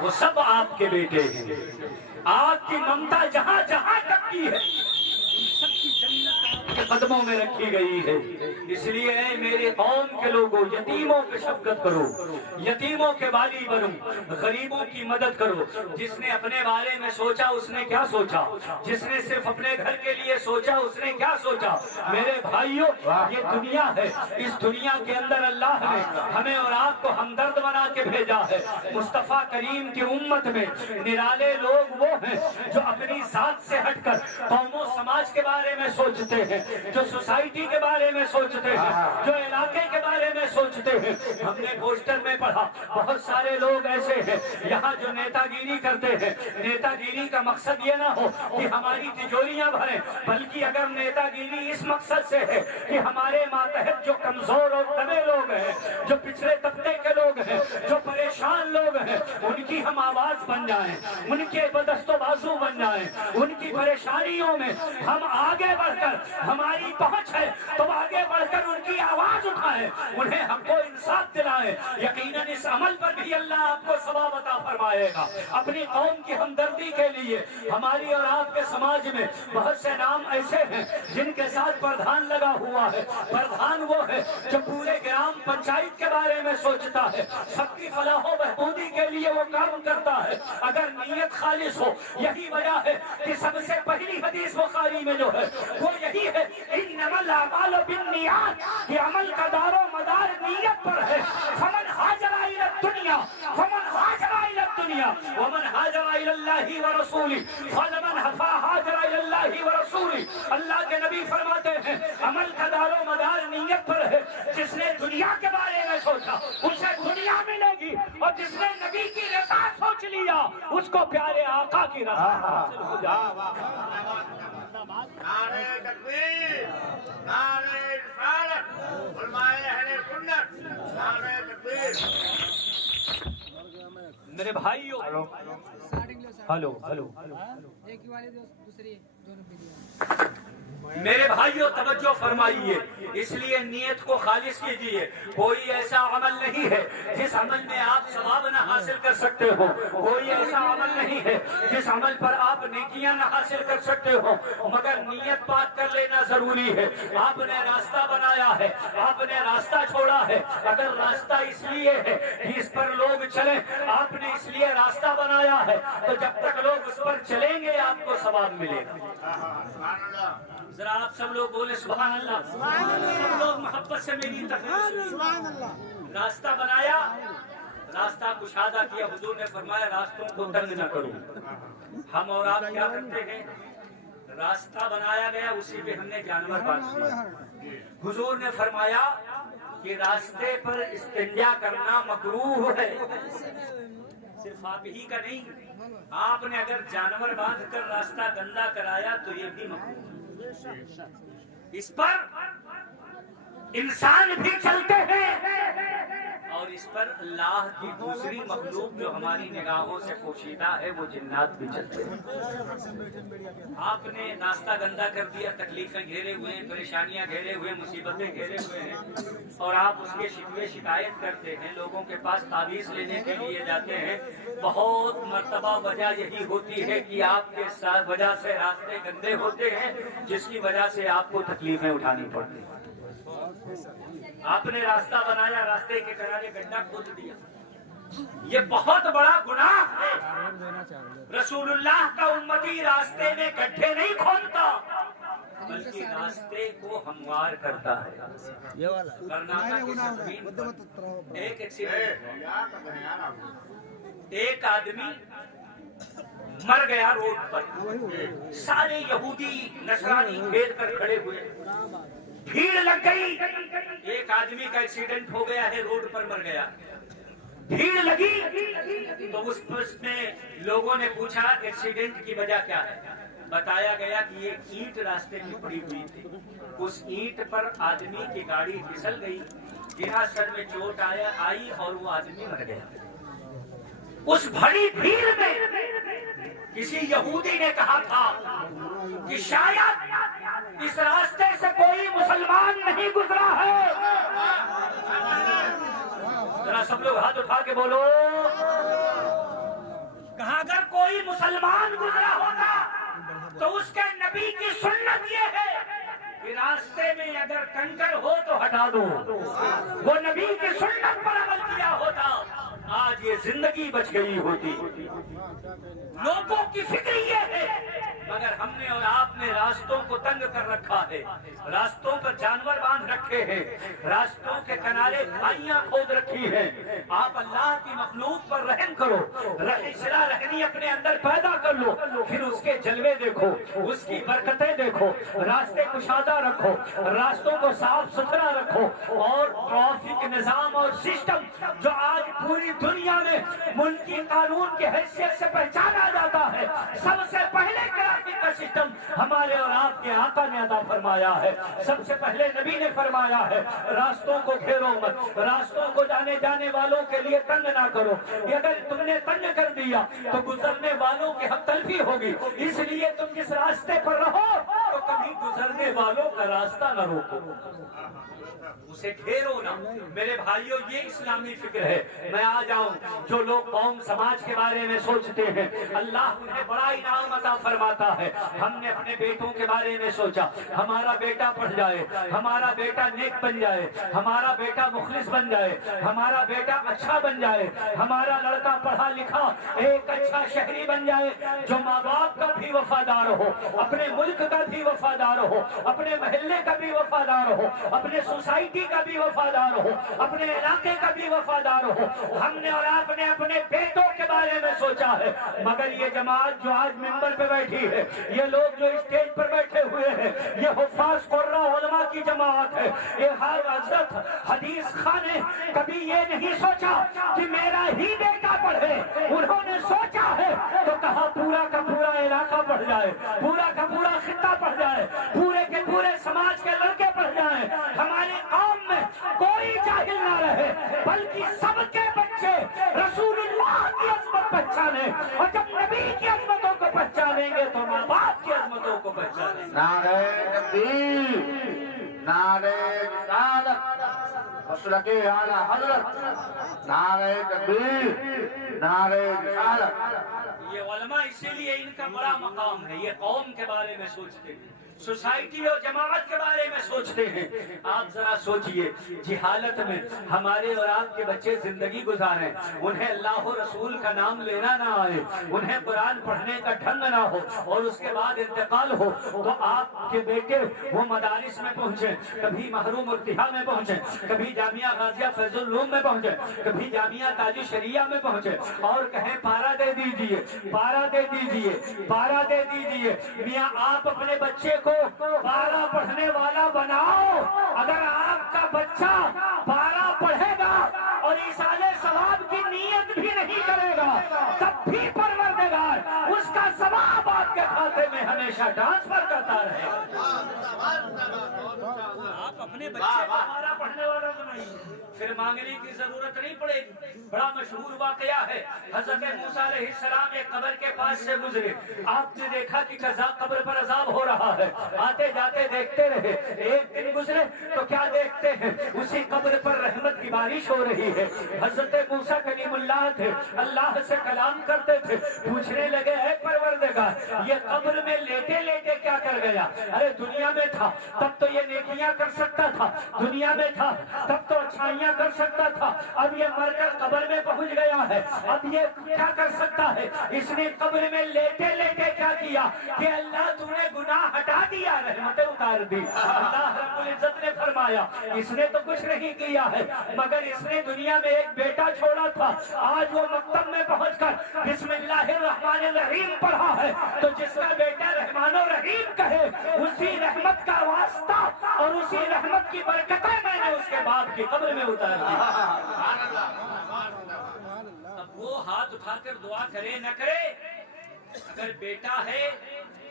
وہ سب آپ کے بیٹے ہیں. آپ کی ممتا جہاں جہاں تک کی ہے ان سب کی جنت آپ کے قدموں میں رکھی گئی ہے. اس لیے اے میرے قوم کے لوگوں، یتیموں پہ شفقت کرو، یتیموں کے والی بنو، غریبوں کی مدد کرو. جس نے اپنے بارے میں سوچا اس نے کیا سوچا، جس نے صرف اپنے گھر کے لیے سوچا اس نے کیا سوچا. میرے بھائیوں، یہ دنیا ہے، اس دنیا کے اندر اللہ نے ہمیں اور آپ کو ہمدرد بنا کے بھیجا ہے. مصطفیٰ کریم کی امت میں نرالے لوگ وہ ہیں جو اپنی ذات سے ہٹ کر قوم و سماج کے بارے میں سوچتے ہیں، جو سوسائٹی کے بارے میں سوچتے ہیں، جو علاقے کے بارے میں سوچتے ہیں. ہم نے پوسٹر میں پڑھا بہت سارے لوگ ایسے ہیں یہاں جو نیتا گیری کرتے ہیں. نیتا گیری کا مقصد یہ نہ ہو کہ ہماری تجوریاں بھریں، بلکہ اگر نیتا گیری اس مقصد سے ہے کہ ہمارے ماتحت جو کمزور اور دبے لوگ ہیں، جو پچھڑے طبقے کے لوگ ہیں، جو پریشان لوگ ہیں، ان کی ہم آواز بن جائیں، ان کے دست و بازو بن جائیں، ان کی پریشانیوں میں ہم آگے بڑھ کر، ہماری پہنچ ہے تو آگے بڑھ کر ان کی آواز اٹھائیں، انہیں حق و انصاف دلائیں. یقیناً اس عمل پر بھی اللہ آپ کو ثواب عطا فرمائے گا. اپنی قوم کی ہمدردی کے لیے ہماری اور آپ کے سماج میں بہت سے نام ایسے ہیں جن کے ساتھ پردھان لگا ہوا ہے. پردھان وہ ہے جو پورے گرام پنچایت کے بارے میں سوچتا ہے، سب کی فلاح و بہبودی کے لیے وہ کام کرتا ہے. اگر نیت خالص ہو، یہی وجہ ہے کہ سب سے پہلی حدیث بخاری میں جو ہے وہ یہی ہے، انما الاعمال بالنیات، کہ عمل کا دار و مدار نیت پر ہے. فمن ہاجر الی الدنیا فمن ہاجر الی الدنیا ومن ہاجر الی اللہ ورسولہ فمن ہاجر الی اللہ ورسولہ. اللہ کے نبی فرماتے ہیں عمل کا دار و مدار نیت پر ہے. جس نے دنیا کے بارے میں سوچا اسے دنیا ملے گی، اور جس نے نبی کی رضا سوچ لیا اس کو پیارے آقا کی رضا حاصل ہو جائے. نعرہ تکبیر، نعرہ رسالت، علماء اہل سنت، نعرہ تکبیر. میرے بھائیو، ہلو ہلو ایک ہی والی دوسری جو میرے بھائیو توجہ فرمائیے. اس لیے نیت کو خالص کیجیے. کوئی ایسا عمل نہیں ہے جس عمل میں آپ ثواب نہ حاصل کر سکتے ہو، کوئی ایسا عمل نہیں ہے جس عمل پر آپ نیکیاں نہ حاصل کر سکتے ہو، مگر نیت پاک کر لینا ضروری ہے. آپ نے راستہ بنایا ہے، آپ نے راستہ چھوڑا ہے. اگر راستہ اس لیے ہے کہ اس پر لوگ چلیں، آپ نے اس لیے راستہ بنایا ہے، تو جب تک لوگ اس پر چلیں گے آپ کو ثواب ملے گا. ذرا آپ سب لوگ بولے سبحان اللہ. سب لوگ محبت سے میری تقریر. راستہ بنایا، راستہ کشادہ کیا. حضور نے فرمایا راستوں کو تنگ نہ کرو. ہم اور آپ کیا کرتے ہیں؟ راستہ بنایا گیا، اسی پہ ہم نے جانور باندھ دیا. حضور نے فرمایا کہ راستے پر استنجا کرنا مکروہ ہے. صرف آپ ہی کا نہیں، آپ نے اگر جانور باندھ کر راستہ گندا کرایا تو یہ بھی مکروہ ہے. اس پر انسان بھی چلتے ہیں اور اس پر اللہ کی دوسری مخلوق جو ہماری نگاہوں سے پوشیدہ ہے وہ جنات بھی چلتے ہیں. آپ نے راستہ گندا کر دیا، تکلیفیں گھیرے ہوئے ہیں، پریشانیاں گھیرے ہوئے، مصیبتیں گھیرے ہوئے ہیں، اور آپ اس کے شکوے شکایت کرتے ہیں، لوگوں کے پاس تعویذ لینے کے لیے جاتے ہیں. بہت مرتبہ وجہ یہی ہوتی ہے کہ آپ کے ساتھ وجہ سے راستے گندے ہوتے ہیں، جس کی وجہ سے آپ کو تکلیفیں اٹھانی پڑتی ہیں. آپ نے راستہ بنایا، راستے کے کنارے گڈھا کھود دیا، یہ بہت بڑا گناہ ہے. رسول اللہ کا امتی راستے میں گڈھے نہیں کھودتا بلکہ راستے کو ہموار کرتا ہے. کرناٹک کی سرزمین پر ایک ایکسیڈنٹ، ایک آدمی مر گیا روڈ پر. سارے یہودی نصرانی گھیر کر کھڑے ہوئے، بھیڑ لگ گئی. ایک آدمی کا ایکسیڈنٹ ہو گیا ہے، روڈ پر مر گیا. بھیڑ لگی تو اس میں لوگوں نے پوچھا ایکسیڈنٹ کی وجہ کیا ہے. بتایا گیا کہ ایک اینٹ راستے میں پڑی ہوئی تھی، اس اینٹ پر آدمی کی گاڑی پھسل گئی، گرا، سر میں چوٹ آئی اور وہ آدمی مر گیا. اس بڑی بھیڑ میں کسی یہودی نے کہا تھا کہ شاید اس راستے سے کوئی مسلمان نہیں گزرا ہے. ذرا سب لوگ ہاتھ اٹھا کے بولو مسلمان گزرا ہوتا تو اس کے نبی کی سنت یہ ہے کہ راستے میں اگر کنکر ہو تو ہٹا دو. وہ نبی کی سنت پر عمل کیا ہوتا آج یہ زندگی بچ گئی ہوتی. لوگوں کی فکر یہ ہے مگر ہم نے اور آپ نے راستوں کو تنگ کر رکھا ہے. راستوں پر جانور باندھ رکھے ہیں, راستوں کے کنارے کھائیاں کھود رکھی ہیں. آپ اللہ کی مخلوق پر رحم کرو, صلہ رحمی اپنے اندر پیدا کر لو, پھر اس کے جلوے دیکھو, اس کی برکتیں دیکھو, راستے کشادہ رکھو, راستوں کو صاف ستھرا رکھو. اور ٹریفک نظام اور سسٹم جو آج پوری دنیا میں ملکی قانون کی حیثیت سے پہچانا جاتا ہے, سب سے پہلے ٹریفک کا سسٹم ہمارے اور آپ کے آقا نے عطا فرمایا ہے. سب سے پہلے نبی نے فرمایا ہے راستوں کو گھیرو مت, راستوں کو جانے والوں کے لیے تنگ نہ کرو. اگر تم نے تنگ کر دیا تو گزرنے والوں کی حق تلفی ہوگی. اس لیے تم جس راستے پر رہو تو کبھی گزرنے والوں کا راستہ نہ روکو, اسے گھیرو نہ. میرے بھائیوں یہ اسلامی فکر ہے. میں آ جاؤں, جو لوگ قوم سماج کے بارے میں سوچتے ہیں اللہ انہیں بڑا انعام عطا فرماتا ہے. ہم نے اپنے بیٹوں کے بارے میں سوچا ہمارا بیٹا پڑھ جائے, ہمارا بیٹا نیک بن جائے, ہمارا بیٹا مخلص بن جائے, ہمارا بیٹا اچھا بن جائے, ہمارا لڑکا پڑھا لکھا ایک اچھا شہری بن جائے جو ماں باپ کا بھی وفادار ہو, اپنے ملک کا بھی وفادار ہو, اپنے محلے کا بھی وفادار ہو, اپنے سوسائٹی کا بھی وفادار ہو, اپنے علاقے کا بھی وفادار ہو. ہم نے اور آپ نے اپنے بیٹوں کے بارے میں سوچا ہے. مگر یہ جماعت جو آج ممبر پہ بیٹھی ہے, یہ لوگ جو اسٹیج پر بیٹھے ہوئے ہیں, یہ حفاظ قرہ علماء کی جماعت ہے. یہ حضرت حدیث خان نے کبھی یہ نہیں سوچا کہ میرا ہی بیٹا پڑھے. انہوں نے سوچا ہے تو کہا پورا کا پورا علاقہ پڑھ جائے, پورا کا پورا خطہ پڑھ جائے, پورے کے پورے سماج کے لڑکے پڑھ جائیں. ہماری قوم میں کوئی جاہل نہ رہے بلکہ سب کے بچے رسول اللہ کی عظمت پہچانے, اور جب نبی کی عظمتوں کو پہچانیں گے تو ماں باپ کی عظمتوں کو پہچانیں گے. نعرہ تکبیر, نعرہ رسالت, مسلک اعلی حضرت, نعرہ تکبیر, نعرہ رسالت. یہ علماء اسی لیے ان کا بڑا مقام ہے. یہ قوم کے بارے میں سوچتے ہیں, سوسائٹی اور جماعت کے بارے میں سوچتے ہیں. آپ ذرا سوچئے جہالت میں ہمارے اور آپ کے بچے زندگی گزاریں, انہیں اللہ و رسول کا نام لینا نہ آئے, انہیں قرآن پڑھنے کا ڈھنگ نہ ہو, اور اس کے بعد انتقال ہو تو آپ کے بیٹے وہ مدارس میں پہنچے, کبھی محروم ارتحا میں پہنچے, کبھی جامعہ غازیہ فیض العلوم میں پہنچے, کبھی جامعہ تاج الشریعہ میں پہنچے, اور کہیں پارا دے دیجئے, پارا دے دیجئے, پارا دے دیجئے. میاں آپ اپنے بچے کو پارا پڑھنے والا بناؤ. اگر آپ کا بچہ پارا پڑھے گا اور ایصال ثواب کی نیت بھی نہیں کرے گا تب بھی پروردگار اس کا ثواب آپ کے کھاتے میں ہمیشہ ٹرانسفر کرتا رہے گا. آپ اپنے بچے کو پارا پڑھنے والا بنائیے, پھر مانگنے کی ضرورت نہیں پڑے گی. بڑا مشہور واقعہ ہے, حضرت موسیٰ علیہ السلام ایک قبر کے پاس سے گزرے. آپ نے دیکھا کہ قبر پر عذاب ہو رہا ہے, آتے جاتے دیکھتے رہے. ایک دن گزرے تو کیا دیکھتے ہیں, اسی قبر پر رحمت کی بارش ہو رہی ہے. حضرت موسیٰ کلیم اللہ تھے, اللہ سے کلام کرتے تھے. پوچھنے لگے اے پروردگار یہ قبر میں لیٹے لیٹے کیا کر گیا؟ ارے دنیا میں تھا تب تو یہ نیکیاں کر سکتا تھا, دنیا میں تھا تب تو اچھائیاں کر سکتا تھا, اب یہ مر کر قبر میں پہنچ گیا ہے, اب یہ کیا کر سکتا ہے؟ اس نے قبر میں لیٹے لیٹے کیا کیا کہ اللہ تو نے گناہ ہٹا دیا, رحمتیں اتار دی. اللہ رب العزت نے فرمایا اس نے تو کچھ نہیں کیا ہے مگر اس نے دنیا میں ایک بیٹا چھوڑا تھا. آج وہ مکتب میں پہنچ کر بسم اللہ الرحمن الرحیم پڑھا ہے تو جس کا بیٹا رحمان و رحیم کہے اسی رحمت کا واسطہ اور اسی رحمت کی برکتیں میں نے اس کے باپ کی قبر میں اتار دی. اب وہ ہاتھ اٹھا کر دعا کرے نہ کرے, اگر بیٹا ہے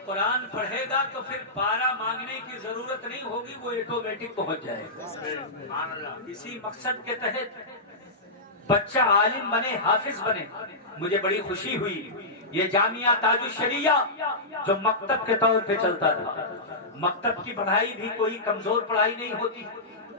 قرآن پڑھے گا تو پھر پارا مانگنے کی ضرورت نہیں ہوگی, وہ آٹومیٹک پہنچ جائے گا. اسی مقصد کے تحت بچہ عالم بنے, حافظ بنے. مجھے بڑی خوشی ہوئی, یہ جامعہ تاج الشریعہ جو مکتب کے طور پہ چلتا تھا, مکتب کی پڑھائی بھی کوئی کمزور پڑھائی نہیں ہوتی,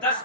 10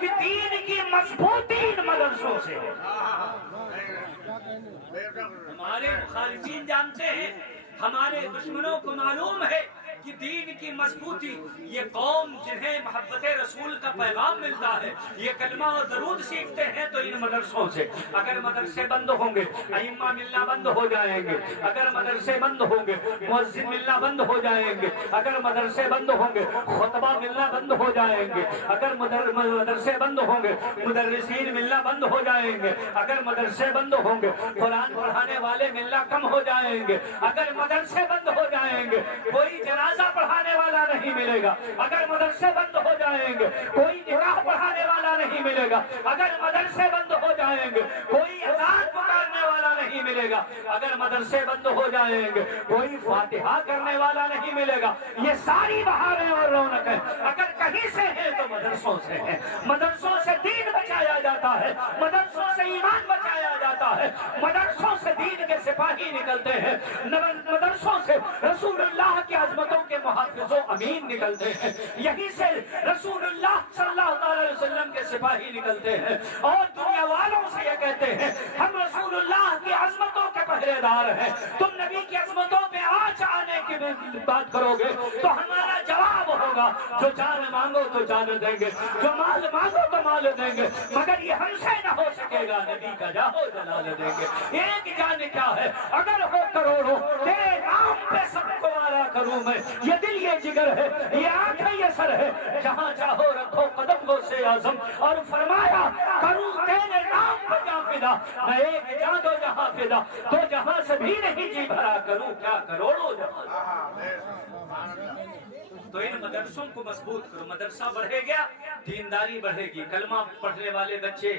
کہ دین کی مضبوطی ان مدرسوں سے ہے۔ ہمارے مخالفین جانتے ہیں، ہمارے دشمنوں کو معلوم ہے کہ دین کی مضبوطی یہ قوم جنہیں محبت رسول کا پیغام ملتا ہے، یہ کلمہ اور درود سیکھتے ہیں تو ان مدرسوں سے۔ اگر مدرسے بند ہوں گے ائمہ ملنا بند ہو جائیں گے، اگر مدرسے بند ہوں گے مؤذن ملنا بند ہو جائیں گے، اگر مدرسے بند ہوں گے خطبہ ملنا بند ہو جائیں گے، اگر مدرسے بند ہوں گے مدرسین ملنا بند ہو جائیں گے، اگر مدرسے بند ہوں گے قرآن پڑھانے والے ملنا کم ہو جائیں گے، اگر مدرسے بند ہو جائیں گے کوئی جنازہ پڑھانے والا نہیں ملے گا، اگر مدرسے بند ہو جائیں گے کوئی نکاح پڑھانے والا نہیں ملے گا، اگر مدرسے بند ہو جائیں گے کوئی اذان پکارنے والا نہیں ملے گا، اگر مدرسے بند ہو جائیں گے کوئی فاتحہ کرنے والا نہیں ملے گا۔ یہ ساری بہاریں اور رونقیں اگر کہیں سے ہیں تو مدرسوں سے ہیں۔ مدرسوں سے دین بچایا جاتا ہے، مدرسوں سے ایمان بچایا جاتا ہے، مدرسوں سے دین کے سپاہی نکلتے ہیں، مدرسوں سے رسول اللہ کی عظمتوں کے محافظ و امین نکلتے ہیں، یہیں سے رسول اللہ صلی اللہ علیہ وسلم کے سپاہی نکلتے ہیں، اور دنیا والوں سے یہ کہتے ہیں ہم رسول اللہ کی عظمتوں کے پہرے دار ہیں۔ تم نبی کی عظمتوں پہ آج آنے کی بات کرو گے تو ہمارا جواب ہوگا جو جان مانگو تو جان دیں گے، جو مال مانگو تو مال دیں گے، مگر یہ ہم سے نہ ہو سکے گا، نبی کا جاہو جلال دیں گے۔ ایک جان کیا ہے اگر ہو کروڑوں تیرے نام پہ سب کو آرا کروں میں، یہ دل یہ جگر ہے، یہ آنکھ ہے، یہ سر ہے، جہاں چاہو رکھو قدم کو سے اعظم، اور فرمایا کروں تیرے نام پہ جا فدا، میں ایک جان دو جہاں فدا، تو جہاں سے بھی نہیں جی بھرا کروں کیا کروڑوں جہاں۔ تو ان مدرسوں کو مضبوط کرو، مدرسہ بڑھے گیا دینداری بڑھے گی، کلمہ پڑھنے والے بچے،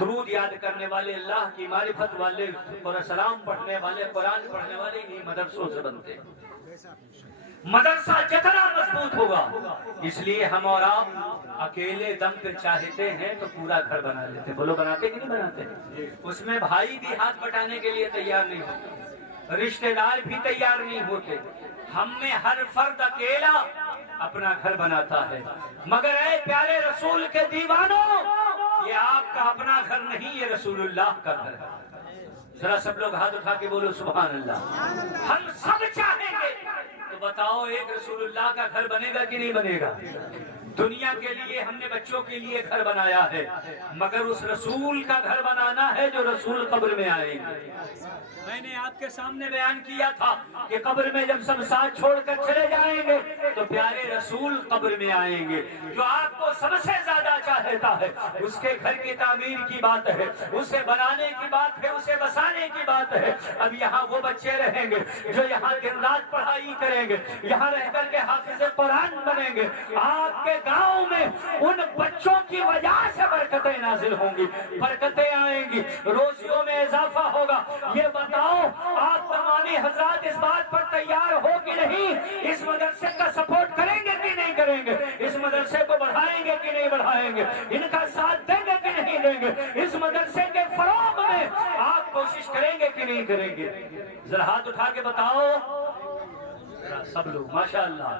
درود یاد کرنے والے، اللہ کی معرفت والے اور سلام پڑھنے والے، قرآن پڑھنے والے انہی مدرسوں سے بنتے ہیں۔ مدرسہ جتنا مضبوط ہوگا، اس لیے ہم اور آپ اکیلے دم پہ چاہتے ہیں تو پورا گھر بنا لیتے۔ بولو بناتے کہ نہیں بناتے؟ اس میں بھائی بھی ہاتھ بٹانے کے لیے تیار نہیں ہوتے، رشتہ دار بھی تیار نہیں ہوتے، ہم میں ہر فرد اکیلا اپنا گھر بناتا ہے۔ مگر اے پیارے رسول کے دیوانوں، یہ آپ کا اپنا گھر نہیں، یہ رسول اللہ کا گھر ہے۔ ذرا سب لوگ ہاتھ اٹھا کے بولو سبحان اللہ۔ ہم سب چاہیں گے تو بتاؤ ایک رسول اللہ کا گھر بنے گا کہ نہیں بنے گا؟ دنیا کے لیے ہم نے بچوں کے لیے گھر بنایا ہے، مگر اس رسول کا گھر بنانا ہے جو رسول قبر میں آئے گے۔ میں نے آپ کے سامنے بیان کیا تھا کہ قبر میں جب سب ساتھ چھوڑ کر چلے جائیں گے تو پیارے رسول قبر میں آئیں گے۔ جو آپ کو سب سے زیادہ چاہتا ہے اس کے گھر کی تعمیر کی بات ہے، اسے بنانے کی بات ہے، اسے بسانے کی بات ہے۔ اب یہاں وہ بچے رہیں گے جو یہاں دن رات پڑھائی کریں گے، یہاں رہ کر کے حافظ قرآن بنیں گے۔ آپ کے گاؤں میں ان بچوں کی وجہ سے برکتیں نازل ہوں گی، برکتیں آئیں گی، روزیوں میں اضافہ ہوگا۔ یہ بتاؤ آپ تمامی حضرات اس بات پر تیار ہو کہ نہیں؟ اس مدرسے کا سپورٹ کریں گے کہ نہیں کریں گے؟ اس مدرسے کو بڑھائیں گے کہ نہیں بڑھائیں گے؟ ان کا ساتھ دیں گے کہ نہیں دیں گے؟ اس مدرسے کے فروغ میں آپ کوشش کریں گے کہ نہیں کریں گے؟ ذرا ہاتھ اٹھا کے بتاؤ سب لوگ، ماشاءاللہ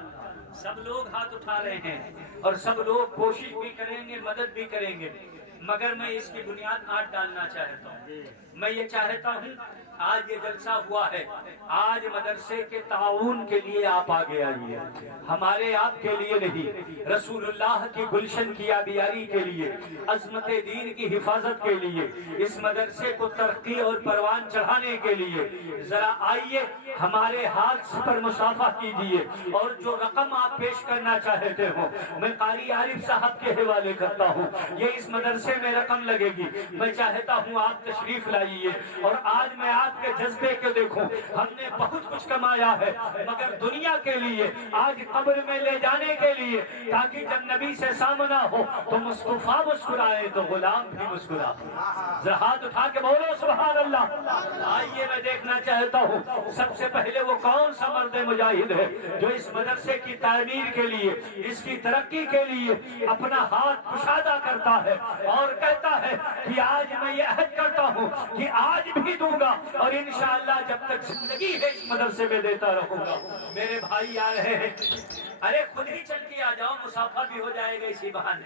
سب لوگ ہاتھ اٹھا رہے ہیں اور سب لوگ کوشش بھی کریں گے، مدد بھی کریں گے۔ مگر میں اس کی بنیاد آج ڈالنا چاہتا ہوں۔ میں یہ چاہتا ہوں آج یہ جلسہ ہوا ہے، آج مدرسے کے تعاون کے لیے آپ آگے آئیے، ہمارے آپ کے لیے نہیں، رسول اللہ کی گلشن کی آبیاری کے لیے، عظمت دین کی حفاظت کے لیے، اس مدرسے کو ترقی اور پروان چڑھانے کے لیے ذرا آئیے، ہمارے ہاتھ پر مصافحہ کیجیے، اور جو رقم آپ پیش کرنا چاہتے ہو میں قاری عارف صاحب کے حوالے کرتا ہوں۔ یہ اس مدرسے میں رقم لگے گی، میں چاہتا ہوں آپ تشریف لائیے، اور آج میں آپ کے جذبے کو دیکھوں، ہم نے بہت کچھ کمایا ہے مگر دنیا کے لیے، آج قبر میں لے جانے کے لیے، تاکہ جب نبی سے سامنا ہو تو مصطفیٰ مسکرائے تو غلام بھی مسکرا۔ ذرا ہاتھ اٹھا کے بولو سبحان اللہ۔ آئیے میں دیکھنا چاہتا ہوں سب سے پہلے وہ کون سا مرد مجاہد ہے جو اس مدرسے کی تعمیر کے لیے، اس کی ترقی کے لیے اپنا ہاتھ کشادہ کرتا ہے اور کہتا ہے کہ آج میں یہ عہد کرتا ہوں کہ آج بھی دوں گا اور انشاءاللہ جب تک زندگی ہے اس مدرسے میں دیتا رہوں گا۔ میرے بھائی آ رہے ہیں، ارے خود ہی چل کے آ جاؤ، مسافہ بھی ہو جائے گا اسی بہانے۔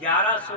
1100